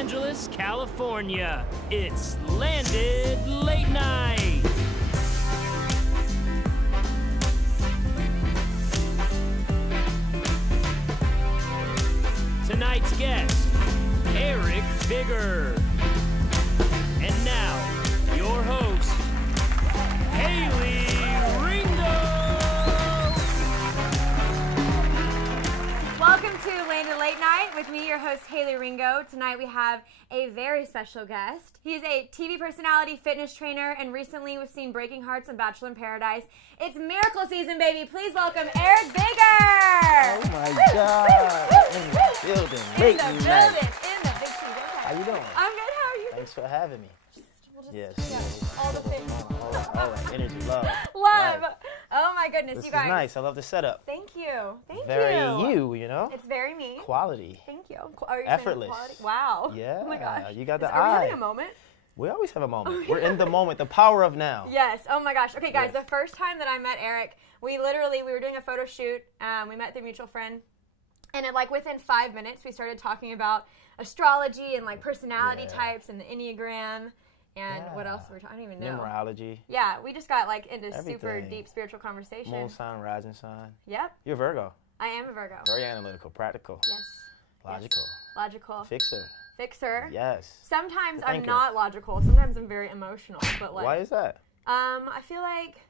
Angeles, California. It's Landed Late Night. Tonight's guest, Eric Bigger. And now, your host, Haley Ringo. Welcome to Landed Late Night with me, your host, Haley Ringo. Tonight we have a very special guest. He's a TV personality, fitness trainer, and recently was seen breaking hearts on Bachelor in Paradise. It's miracle season, baby. Please welcome Eric Bigger. Oh my God. In the building. In the big season. How you doing? I'm good. How are you? Thanks for having me. Yes. Yeah, all the things. All that energy, love. Love. Oh my goodness, This you is guys. nice. I love the setup. Thank you. Thank Very you. you know? It's very me. Quality. Thank you. Are you saying Effortless. quality? Wow. Yeah. Oh my gosh. You got the Are we eye. having a moment? We always have a moment. We're in the moment. The power of now. Yes. Oh my gosh. Okay, guys. Yes. The first time that I met Eric, we were doing a photo shoot. We met through a mutual friend, and within 5 minutes, we started talking about astrology and personality types and the Enneagram. And what else were we talking? I don't even know. Numerology. Yeah, we just got into Everything. super deep spiritual conversation. Moon sign, rising sign. Yep. You're a Virgo. I am a Virgo. Very analytical, practical. Yes. Logical. Logical. Fixer. Yes. Sometimes I'm Thinker. not logical. Sometimes I'm very emotional. But Why is that? I feel like,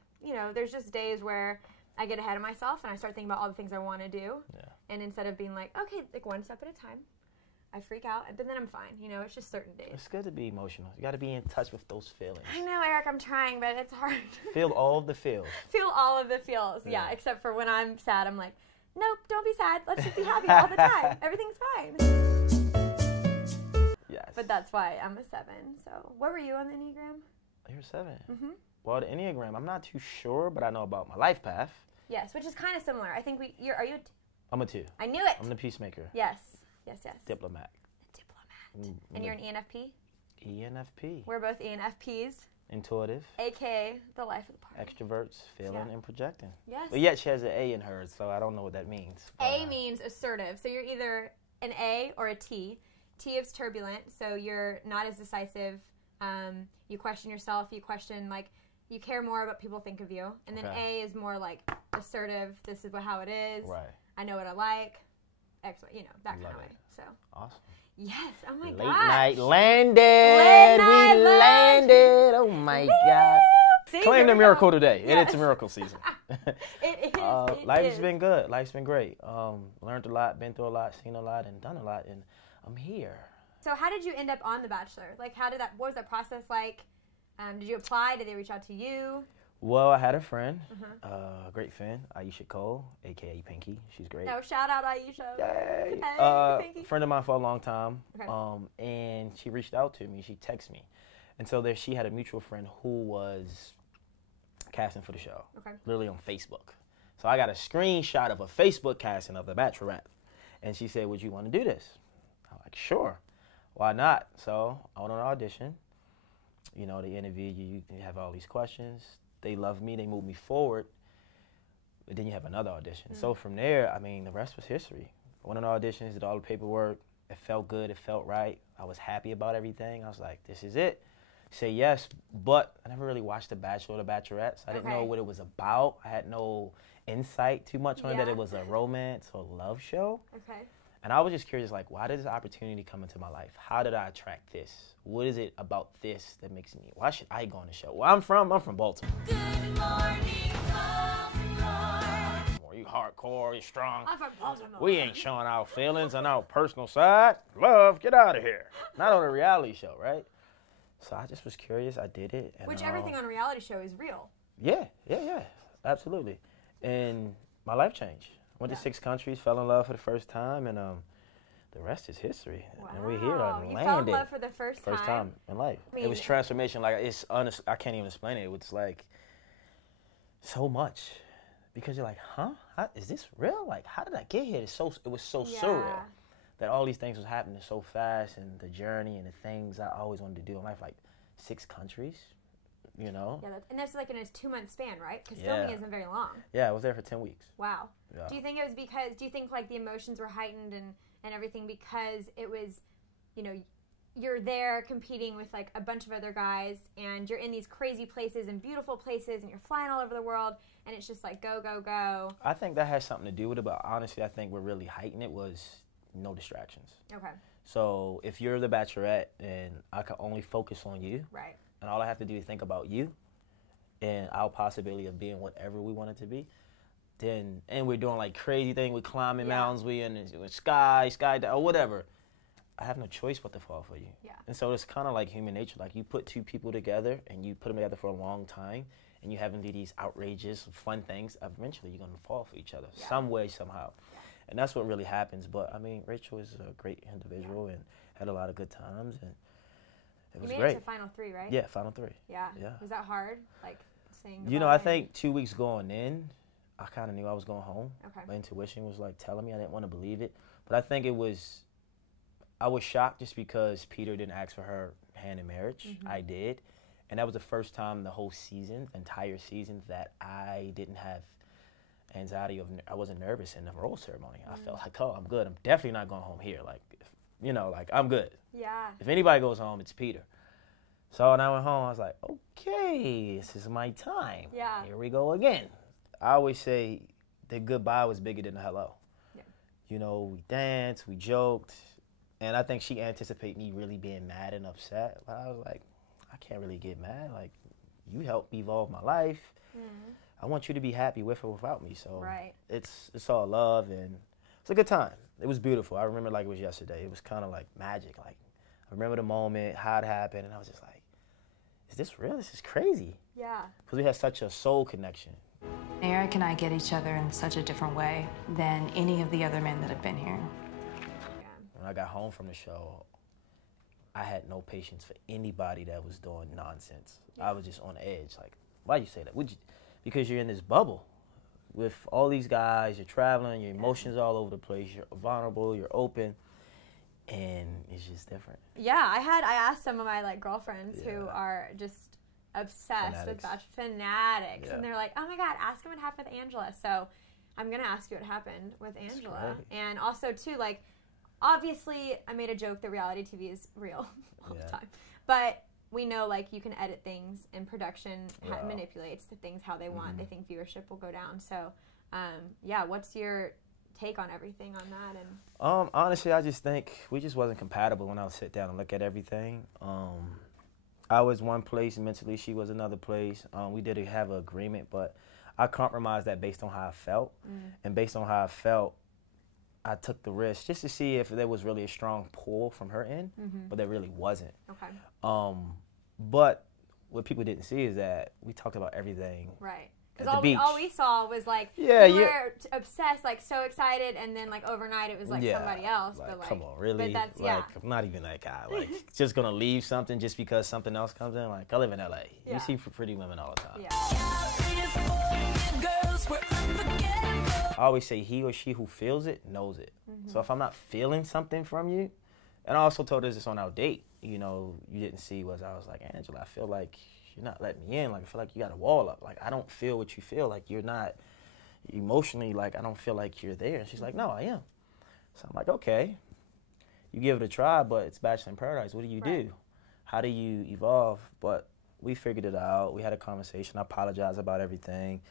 there's just days where I get ahead of myself and I start thinking about all the things I want to do. Yeah. And instead of being okay, one step at a time, I freak out, but then I'm fine. It's just certain days. It's good to be emotional. You got to be in touch with those feelings. I know, Eric, I'm trying, but it's hard. Feel all of the feels. Feel all of the feels, yeah, Yeah. except for when I'm sad, I'm like, nope, don't be sad. Let's just be happy all the time. Everything's fine. Yes. But that's why I'm a 7. So what were you on the Enneagram? You're a 7. Mm-hmm. Well, the Enneagram, I'm not too sure, but I know about my life path. Yes, which is kind of similar. I think are you a I'm a 2. I knew it. I'm the peacemaker. Yes. Diplomat. And you're an ENFP? ENFP. We're both ENFPs, Intuitive. a.k.a. the life of the party. Extroverts, feeling and projecting. Yes. But yet she has an A in hers, so I don't know what that means. A means assertive. So you're either an A or a T. T is turbulent, so you're not as decisive. You question yourself. You question, you care more about what people think of you. And then A is more assertive. This is how it is. Right. I know what I like. X, that kind of way. So. Awesome. Yes. Oh my Late gosh. night landed. Late night we landed. Oh my God. See, Claim here the we miracle go. today. Yes. It's a miracle season. It is. Life's been good. Life's been great. Learned a lot, been through a lot, seen a lot, and done a lot, and I'm here. So how did you end up on The Bachelor? What was that process like? Did you apply? Did they reach out to you? Well, I had a friend, a great fan, Aisha Cole, a.k.a. Pinky. She's great. No, shout out Aisha. Yay! Hey, Pinky. Friend of mine for a long time, Okay. and she reached out to me. She texted me. And so she had a mutual friend who was casting for the show, literally on Facebook. So I got a screenshot of a Facebook casting of The Bachelorette. And she said, would you want to do this? I'm like, sure. Why not? So I went on an audition. They interview you. You have all these questions. They love me. They move me forward. But then you have another audition. So from there, the rest was history. I went on auditions, did all the paperwork. It felt good. It felt right. I was happy about everything. I was like, this is it. Say yes, but I never really watched The Bachelor or The Bachelorette, so I didn't know what it was about. I had no insight too much on it, that it was a romance or love show. Okay. And I was just curious, why did this opportunity come into my life? How did I attract this? What is it about this that makes me, why should I go on the show? Where I'm from Baltimore. Good morning, Baltimore. You hardcore, you strong. I'm from Baltimore. We ain't showing our feelings on our personal side. Love, get out of here. Not on a reality show, right? So I just was curious. I did it. And, Which everything on a reality show is real. Yeah, absolutely. And my life changed. Went to 6 countries, fell in love for the first time, and the rest is history. Wow. And we're here. I You landed. fell in love for the first time? First time in life. I It was transformation. It's honest. I can't even explain it. It was so much, because you're like, huh? Is this real? How did I get here? It was so surreal that all these things was happening so fast, and the journey and the things I always wanted to do in life, 6 countries. Yeah, and that's in a 2-month span, right? Because filming isn't very long. Yeah, I was there for 10 weeks. Wow. Yeah. Do you think it was because? Do you think the emotions were heightened and everything because it was, you're there competing with like a bunch of other guys, and you're in these crazy places and beautiful places, and you're flying all over the world, and it's just like go, go, go. I think that has something to do with it, but honestly, I think what really heightened it was no distractions. Okay. So if you're the Bachelorette and I can only focus on you, right, and all I have to do is think about you and our possibility of being whatever we want it to be, then, and we're doing like crazy things, we're climbing mountains, we're in sky or whatever, I have no choice but to fall for you. Yeah. And so it's kind of like human nature. Like you put two people together and you put them together for a long time and you have them do these outrageous, fun things, eventually you're going to fall for each other some way, somehow. Yeah. And that's what really happens. But, I mean, Rachel is a great individual and had a lot of good times. And it was great. You made it to Final 3, right? Yeah, Final 3. Yeah. Was that hard, like saying goodbye? You know, I think 2 weeks going in, I kind of knew I was going home. Okay. My intuition was, like, telling me. I didn't want to believe it. But I think I was shocked just because Peter didn't ask for her hand in marriage. Mm-hmm. I did. And that was the first time the whole season, entire season, that I didn't have anxiety. I wasn't nervous in the rose ceremony. I felt like, oh, I'm good. I'm definitely not going home here. Like, I'm good. Yeah. If anybody goes home, it's Peter. So when I went home, I was like, okay, this is my time. Yeah. Here we go again. I always say the goodbye was bigger than the hello. Yeah. You know, we danced, we joked, and I think she anticipated me really being mad and upset. But I was like, I can't really get mad. Like, you helped evolve my life. Mm-hmm. I want you to be happy with or without me. So it's all love, and it's a good time. It was beautiful. I remember like it was yesterday. It was kind of like magic. Like, I remember the moment, how it happened, and I was just like, is this real? This is crazy. Yeah. Because we had such a soul connection. Eric and I get each other in such a different way than any of the other men that have been here. When I got home from the show, I had no patience for anybody that was doing nonsense. Yeah. I was just on edge. Like, why'd you say that? Because you're in this bubble with all these guys. You're traveling. Your emotions all over the place. You're vulnerable. You're open. And it's just different. Yeah, I asked some of my like girlfriends who are just obsessed with Bachelor, fanatics, and they're like, "Oh my God, ask them what happened with Angela." So I'm gonna ask you what happened with Angela, and also too, like, obviously, I made a joke that reality TV is real all the time, but we know like you can edit things, and production manipulates the things how they want. They think viewership will go down. So, what's your take on everything on that? And honestly, I just think we just wasn't compatible when I would sit down and look at everything. I was one place mentally, she was another place. We did have an agreement, but I compromised that based on how I felt. And based on how I felt, I took the risk just to see if there was really a strong pull from her end, but there really wasn't. Okay. But what people didn't see is that we talked about everything. Right. Because all we saw was like, we were obsessed, like so excited, and then like overnight it was like somebody else. Like, but like, come on, really? But that's, like, I'm not even that guy. Like, just gonna leave something just because something else comes in. Like, I live in LA. You see pretty women all the time. I always say he or she who feels it knows it. So if I'm not feeling something from you, and I also told her this on our date, you know, you didn't see was I was like, Angela, I feel like you're not letting me in. Like, I feel like you got a wall up. Like, I don't feel what you feel. Like, you're not emotionally, like, I don't feel like you're there. And she's like, no, I am. So I'm like, okay. You give it a try, but it's Bachelor in Paradise. What do you do? How do you evolve? But we figured it out. We had a conversation. I apologized about everything.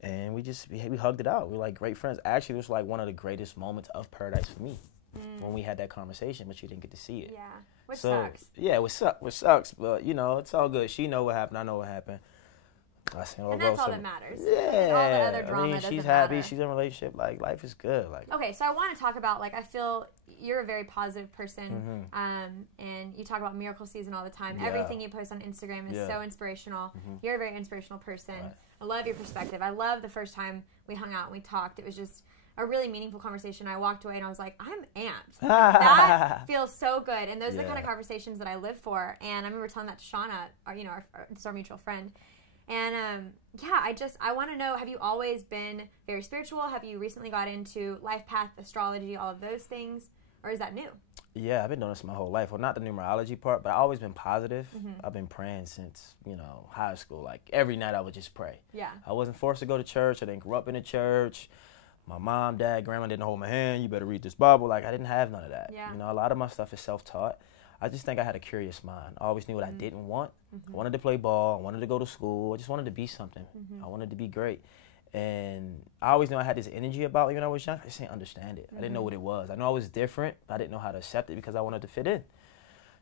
And we hugged it out. We were like great friends. Actually, it was like one of the greatest moments of Paradise for me when we had that conversation, but you didn't get to see it. Yeah, which sucks. Yeah, which sucks. But, you know, it's all good. She know what happened. I know what happened. And that's all that matters. Yeah. And all the other drama she's happy. She's in a relationship. Like, life is good. Like. Okay, so I want to talk about, like, I feel you're a very positive person, and you talk about Miracle Season all the time. Yeah. Everything you post on Instagram is so inspirational. You're a very inspirational person. Right. I love your perspective. I love the first time we hung out and we talked. It was just a really meaningful conversation. I walked away and I was like, I'm amped. That feels so good. And those are the kind of conversations that I live for. And I remember telling that to Shauna, our mutual friend. And I want to know, have you always been very spiritual? Have you recently got into life path, astrology, all of those things? Or is that new? Yeah, I've been doing this my whole life. Well, not the numerology part, but I've always been positive. I've been praying since, high school. Like, every night I would just pray. Yeah. I wasn't forced to go to church. I didn't grow up in a church. My mom, dad, grandma didn't hold my hand. You better read this Bible. Like, I didn't have none of that. Yeah. A lot of my stuff is self-taught. I just think I had a curious mind. I always knew what I didn't want. I wanted to play ball. I wanted to go to school. I just wanted to be something. I wanted to be great. And I always knew I had this energy about me when I was young. I just didn't understand it. I didn't know what it was. I know I was different, but I didn't know how to accept it because I wanted to fit in.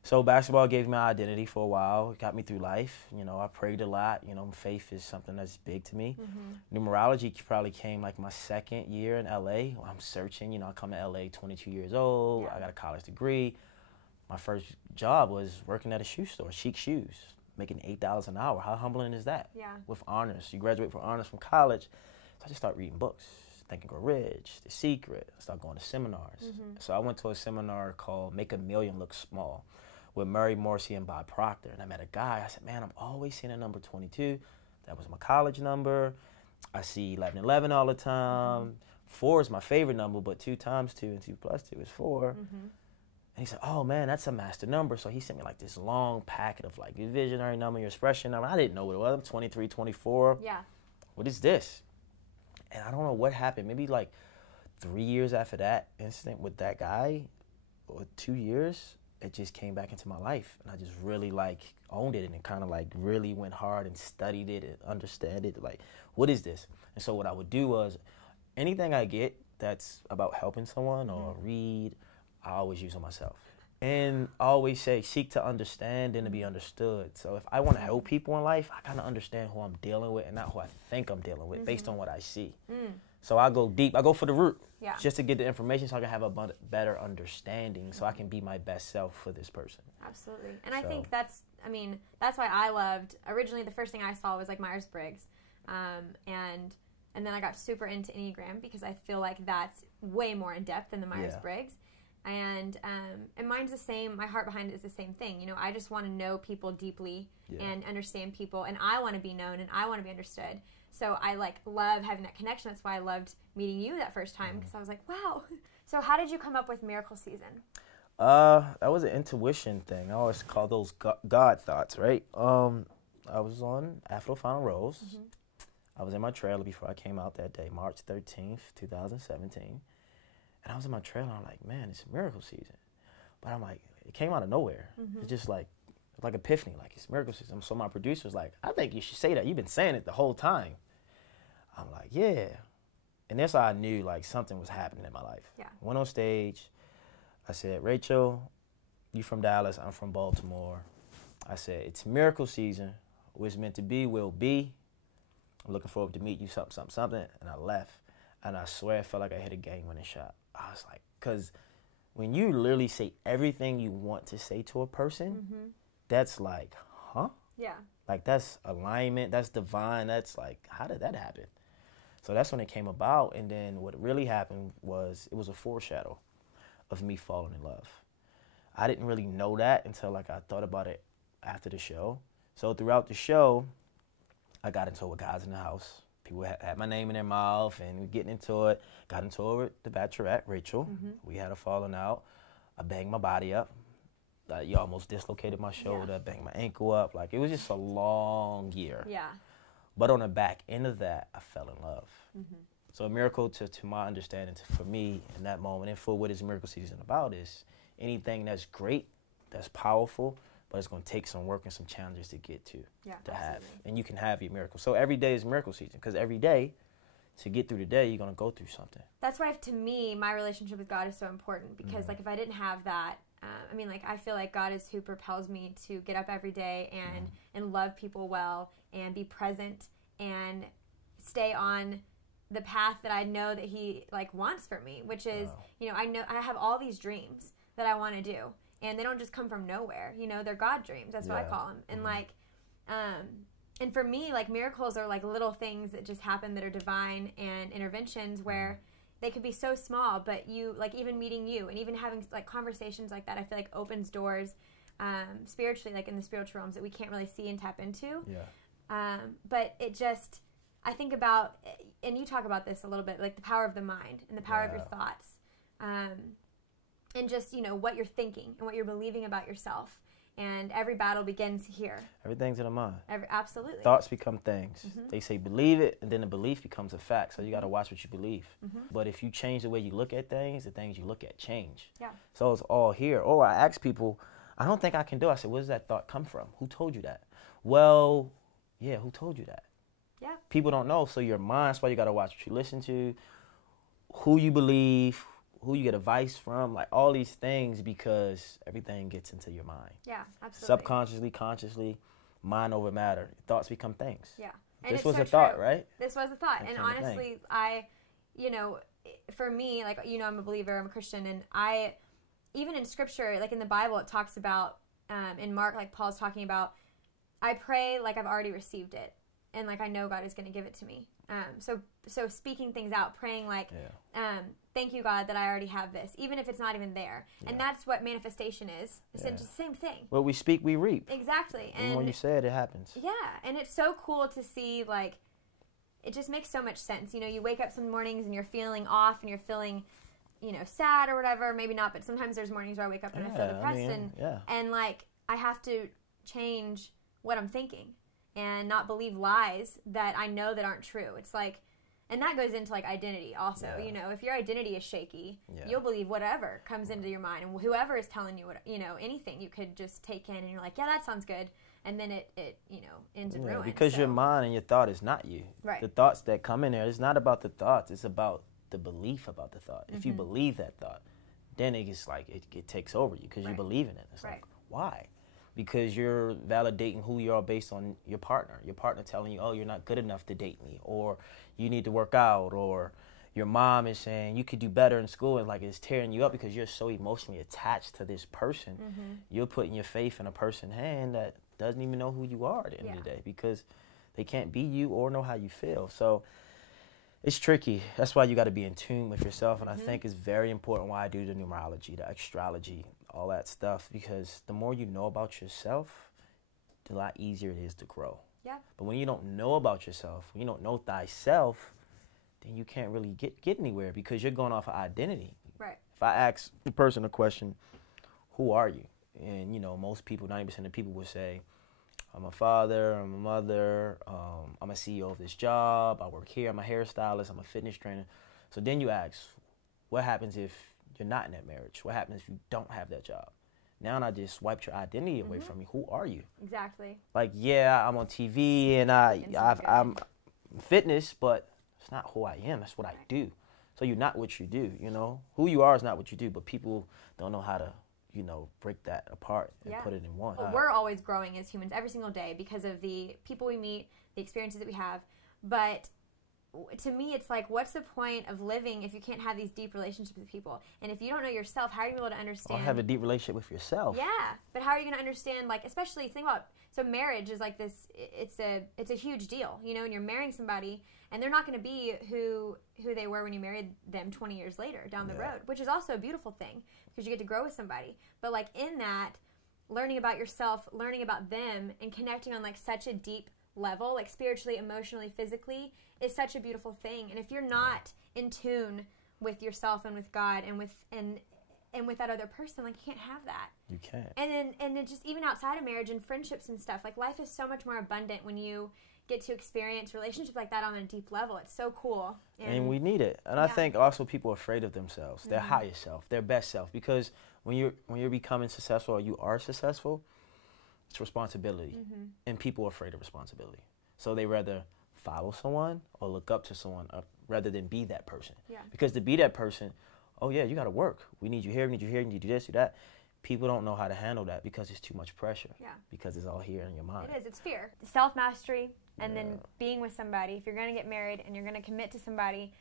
So basketball gave me my identity for a while. It got me through life. You know, I prayed a lot. You know, faith is something that's big to me. Numerology probably came like my second year in LA. I'm searching. You know, I come to LA 22 years old. I got a college degree. My first job was working at a shoe store, Chic Shoes, making $8 an hour. How humbling is that? Yeah. With honors. You graduate with honors from college. So I just started reading books. Think and Grow Rich, The Secret. I started going to seminars. So I went to a seminar called Make a Million Look Small with Murray Morrissey and Bob Proctor. And I met a guy. I said, man, I'm always seeing a number 22. That was my college number. I see 1111 all the time. 4 is my favorite number, but 2 times 2 and 2 plus 2 is 4. And he said, oh, man, that's a master number. So he sent me like this long packet of like your visionary number, your expression number. I didn't know what it was. I'm 23, 24. Yeah. What is this? And I don't know what happened. Maybe like 3 years after that incident with that guy, or 2 years, it just came back into my life. And I just really like owned it and kind of like really went hard and studied it and understood it. Like, what is this? And so what I would do was anything I get that's about helping someone or read, I always use on myself. And I always say, seek to understand and to be understood. So if I want to help people in life, I kind of understand who I'm dealing with and not who I think I'm dealing with based on what I see. So I go deep. I go for the root just to get the information so I can have a better understanding so I can be my best self for this person. Absolutely. And I think that's why I loved, originally the first thing I saw was like Myers-Briggs. And then I got super into Enneagram because I feel like that's way more in depth than the Myers-Briggs. And mine's the same. My heart behind it is the same thing. You know, I just want to know people deeply and understand people, and I want to be known and I want to be understood. So I like love having that connection. That's why I loved meeting you that first time because I was like, wow. So how did you come up with Miracle Season? That was an intuition thing. I always call those God thoughts, right? I was on Afro Final Rose. I was in my trailer before I came out that day, March 13th, 2017. And I was in my trailer, and I'm like, man, it's miracle season. But I'm like, it came out of nowhere. It's just like epiphany, like it's miracle season. So my producer's like, I think you should say that. You've been saying it the whole time. I'm like, yeah. And that's how I knew like something was happening in my life. Yeah. Went on stage. I said, Rachel, you from Dallas, I'm from Baltimore. I said, it's miracle season. What's meant to be will be. I'm looking forward to meet you, something. And I left. And I swear I felt like I hit a game-winning shot. I was like, because when you literally say everything you want to say to a person, that's like, huh? Yeah. Like, that's alignment, that's divine, that's like, how did that happen? So that's when it came about, and then what really happened was, it was a foreshadow of me falling in love. I didn't really know that until, like, I thought about it after the show. So throughout the show, I got into it with guys in the house. People had my name in their mouth, and we getting into it. Got into it with the Bachelorette, Rachel. We had a falling out. I banged my body up. You almost dislocated my shoulder, banged my ankle up. Like, it was just a long year. Yeah. But on the back end of that, I fell in love. So a miracle, to my understanding, for me in that moment, and for what is Miracle Season about, is anything that's great, that's powerful, but it's going to take some work and some challenges to get to have. And you can have your miracle. So every day is Miracle Season, because every day, to get through the day, you're going to go through something. That's why, to me, my relationship with God is so important, because like if I didn't have that, I feel like God is who propels me to get up every day and love people well and be present and stay on the path that I know that He like wants for me, which is, I know I have all these dreams that I want to do, and they don't just come from nowhere. They're God dreams. That's what I call them. And like, and for me, like, miracles are like little things that just happen that are divine, and interventions where they could be so small, but you, like, even meeting you and even having like conversations like that, I feel like opens doors spiritually, like in the spiritual realms that we can't really see and tap into. But it just, I think about, and you talk about this a little bit, like the power of the mind and the power of your thoughts, and just, what you're thinking and what you're believing about yourself. And every battle begins here. Everything's in the mind. Absolutely. Thoughts become things. They say believe it, and then the belief becomes a fact. So you got to watch what you believe. But if you change the way you look at things, the things you look at change. So it's all here. Or I ask people, I don't think I can do it. I said, where does that thought come from? Who told you that? Well, yeah, who told you that? Yeah. People don't know. So your mind, that's why you got to watch what you listen to, who you believe, who you get advice from, like all these things, because everything gets into your mind. Yeah, absolutely. Subconsciously, consciously, mind over matter. Thoughts become things. Yeah. And this was a thought, right? This was a thought. That and kind of honestly, for me, like, I'm a believer, I'm a Christian, and even in scripture, like in the Bible, it talks about, in Mark, like Paul's talking about, I pray like I've already received it. And like I know God is going to give it to me. So speaking things out, praying like, thank you, God, that I already have this, even if it's not even there. Yeah. And that's what manifestation is. It's the same thing. What we speak, we reap. Exactly. And when you say it, it happens. Yeah, and it's so cool to see, like, it just makes so much sense. You wake up some mornings and you're feeling off and you're feeling, sad or whatever. Maybe not, but sometimes there's mornings where I wake up and I feel depressed. And like, I have to change what I'm thinking and not believe lies that I know that aren't true. It's like, and that goes into like identity also. Yeah. If your identity is shaky, you'll believe whatever comes into your mind, and whoever is telling you what, anything you could just take in, and you're like, yeah, that sounds good, and then it ends in ruin. Because your mind and your thought is not you. Right. The thoughts that come in there, it's not about the thoughts. It's about the belief about the thought. If you believe that thought, then it gets like it takes over you because you believe in it. It's like, why? Because you're validating who you are based on your partner. Your partner telling you, oh, you're not good enough to date me, or you need to work out, or your mom is saying you could do better in school, and like it's tearing you up because you're so emotionally attached to this person. You're putting your faith in a person's hand that doesn't even know who you are at the end of the day, because they can't be you or know how you feel. So it's tricky. That's why you got to be in tune with yourself, and I think it's very important why I do the numerology, the astrology, all that stuff, because the more you know about yourself, the lot easier it is to grow. Yeah. But when you don't know about yourself, when you don't know thyself, then you can't really get anywhere, because you're going off of identity. Right. If I ask the person a question, who are you? And, most people, 90% of people would say, I'm a father, I'm a mother, I'm a CEO of this job, I work here, I'm a hairstylist, I'm a fitness trainer. So then you ask, what happens if you're not in that marriage? What happens if you don't have that job? Now I just wiped your identity away from you. Who are you? Exactly. Like, yeah, I'm on TV and I'm fitness, but it's not who I am. That's what I do. So you're not what you do, Who you are is not what you do, but people don't know how to, break that apart and put it in one. Well, we're always growing as humans every single day because of the people we meet, the experiences that we have. But to me, it's like, what's the point of living if you can't have these deep relationships with people? And if you don't know yourself, how are you able to understand? Or have a deep relationship with yourself. Yeah, but how are you going to understand, like, especially think about, so marriage is like this, it's a huge deal, and you're marrying somebody, and they're not going to be who they were when you married them 20 years later down the road, which is also a beautiful thing because you get to grow with somebody. But like in that, learning about yourself, learning about them, and connecting on like such a deep level, like spiritually, emotionally, physically, is such a beautiful thing. And if you're not in tune with yourself and with God and with that other person, like, you can't have that. You can't. And then just even outside of marriage and friendships and stuff, like, life is so much more abundant when you get to experience relationships like that on a deep level. It's so cool. And we need it. And I think also people are afraid of themselves, their higher self, their best self, because when you're becoming successful or you are successful, it's responsibility. And people are afraid of responsibility. So they rather follow someone or look up to someone rather than be that person. Yeah. Because to be that person, oh yeah, you got to work. We need you here, we need you here, you need to do this, do that. People don't know how to handle that because it's too much pressure. Yeah. Because it's all here in your mind. It is. It's fear. Self-mastery, and then being with somebody. If you're going to get married and you're going to commit to somebody,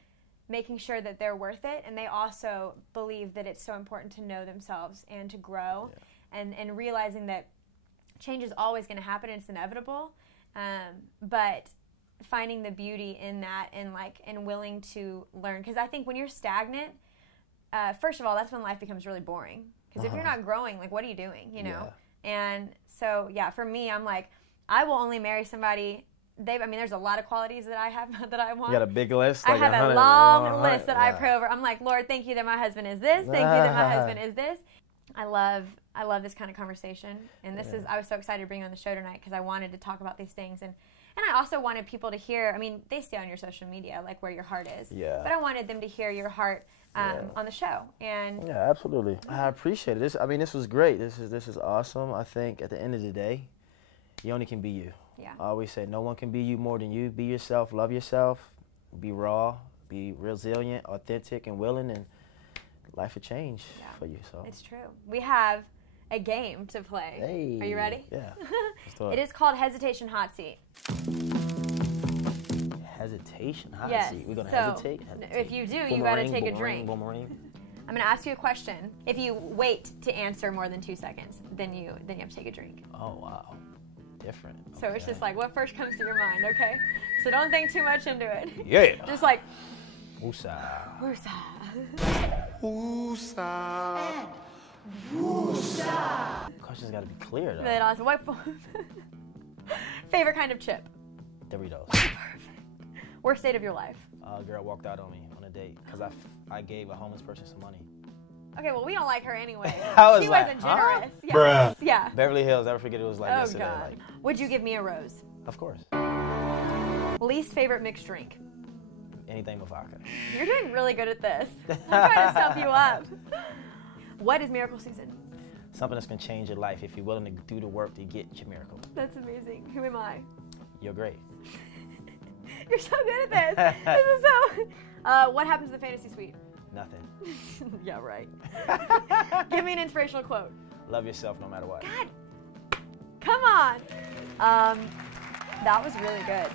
making sure that they're worth it, and they also believe that it's so important to know themselves and to grow, and realizing that change is always going to happen and it's inevitable, but finding the beauty in that and willing to learn. Because I think when you're stagnant, first of all, that's when life becomes really boring. Because if you're not growing, like, what are you doing, Yeah. And so, for me, I'm like, I will only marry somebody. There's a lot of qualities that I have that I want. You got a big list? Like I have a long list that I pray over. I'm like, Lord, thank you that my husband is this. Thank you that my husband is this. I love this kind of conversation. And I was so excited to bring you on the show tonight because I wanted to talk about these things. And I also wanted people to hear, they see on your social media, like, where your heart is. Yeah. But I wanted them to hear your heart on the show. And yeah, absolutely. I appreciate it. This was great. This is awesome. I think at the end of the day, you only can be you. Yeah. I always say no one can be you more than you. Be yourself, love yourself, be raw, be resilient, authentic, and willing, and life will change for you. So it's true. We have a game to play. Hey. Are you ready? Yeah. Let's do it. It is called Hesitation Hot Seat. Hesitation hot yes. seat. We're gonna so hesitate. If you do, boomerang, you gotta take a boomerang, drink. Boomerang. I'm gonna ask you a question. If you wait to answer more than 2 seconds, then you have to take a drink. Oh wow. Different. So it's just like what first comes to your mind, okay? So don't think too much into it. Yeah. Just like Woosah. woosah. Woosah. Woosah. Question's gotta be clear though. Then also, what favorite kind of chip? Doritos. Perfect. Worst date of your life? A girl walked out on me on a date because I gave a homeless person some money. Okay, well we don't like her anyway. I was she like, wasn't generous. huh? Yeah. Bruh. Yeah. Beverly Hills, never forget it was like Oh yesterday. God. Like, Would you give me a rose? of course. Least favorite mixed drink? Anything with vodka. You're doing really good at this. I'm trying to stuff you up. What is miracle season? Something that's gonna change your life if you're willing to do the work to get your miracle. That's amazing. Who am I? You're great. You're so good at this. This is so. What happens in the fantasy suite? Nothing. Yeah, right. Give me an inspirational quote. Love yourself no matter what. God, come on. That was really good.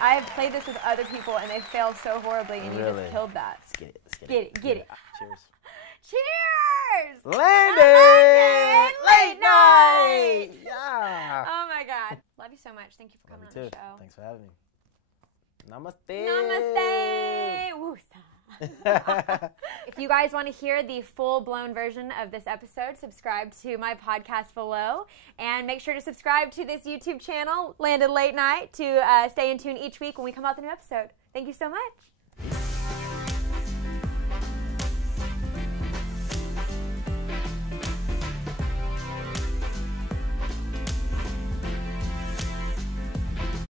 I have played this with other people and they failed so horribly, and you just killed that. Let's get it. Let's get Get it. Get it. Cheers. Cheers! Landed! Late night! Yeah! Oh my God. Love you so much. Thank you for coming on the show. Thanks for having me. Namaste! Namaste! Woosah. If you guys want to hear the full-blown version of this episode, subscribe to my podcast below. And make sure to subscribe to this YouTube channel, Landed Late Night, to stay in tune each week when we come out with a new episode. Thank you so much.